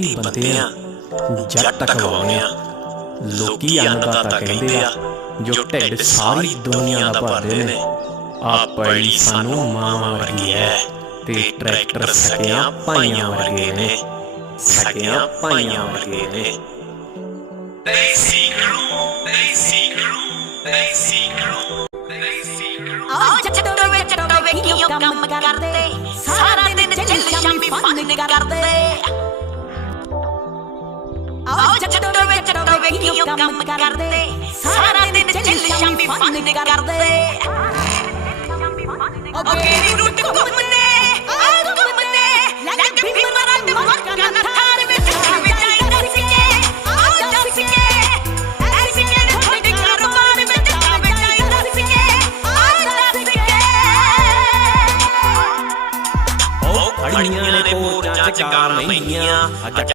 ਮਿਹਨਤੀ ਬੰਦਿਆਂ ਜੱਟ ਟਕਵਾਉਣਿਆਂ ਲੋਕੀ ਅੰਨਦਾਤਾ ਕਹਿੰਦੇ ਆ ਜੋ ਢਿੱਡ ਸਾਰੀ ਦੁਨੀਆ ਦਾ ਭਰਦੇ ਨੇ। ਆ ਪੈੜੀ ਸਾਨੂੰ ਮਾਂ ਵਰਗੀ ਐ ਤੇ ਟਰੈਕਟਰ ਸਕਿਆਂ ਭਾਈਆਂ ਵਰਗੇ ਨੇ। ਸਕਿਆਂ ਭਾਈਆਂ ਵਰਗੇ ਨੇ। ਆਓ ਚੱਟੋ ਵੇ ਚੱਟੋ ਵੇ ਕਿਉਂ ਕੰਮ ਕਰਦੇ? ਸਾਰਾ ਦਿਨ ਚੱਲ ਸ਼ਾਮੀ ਫਨ ਕਰਦੇ। ਵੇ ਕਿਉਂ ਕੰਮ ਕਰਦੇ ਸਾਰਾ ਦਿਨ ਚੱਲ ਸ਼ਾਮੀ ਫਨ ਕਰਦੇ ਉਹ ਕਿਹੜੀ ਰੂਟ ਘੁੰਮਦੇ ਆ ਘੁੰਮਦੇ ਲੱਗ ਵੀ ਮਰਾਂ ਦੇ ਮਰ ਕਾ ਨਾ ਥਾਰ ਵਿੱਚ ਥਾਰ ਵਿੱਚ ਆਈ ਦੱਸ ਕੇ ਆ ਦੱਸ ਕੇ ਐਸੀ ਕੇ ਨਾ ਤੁਹਾਡੇ ਕਾਰੋਬਾਰ ਵਿੱਚ ਥਾਰ ਵਿੱਚ ਆਈ ਦੱਸ ਕੇ ਆ ਦੱਸ ਕੇ ਉਹ ਖੜੀਆਂ ਨੇ ਪੋਰ ਚਾਚਾ ਮਹੀਆਂ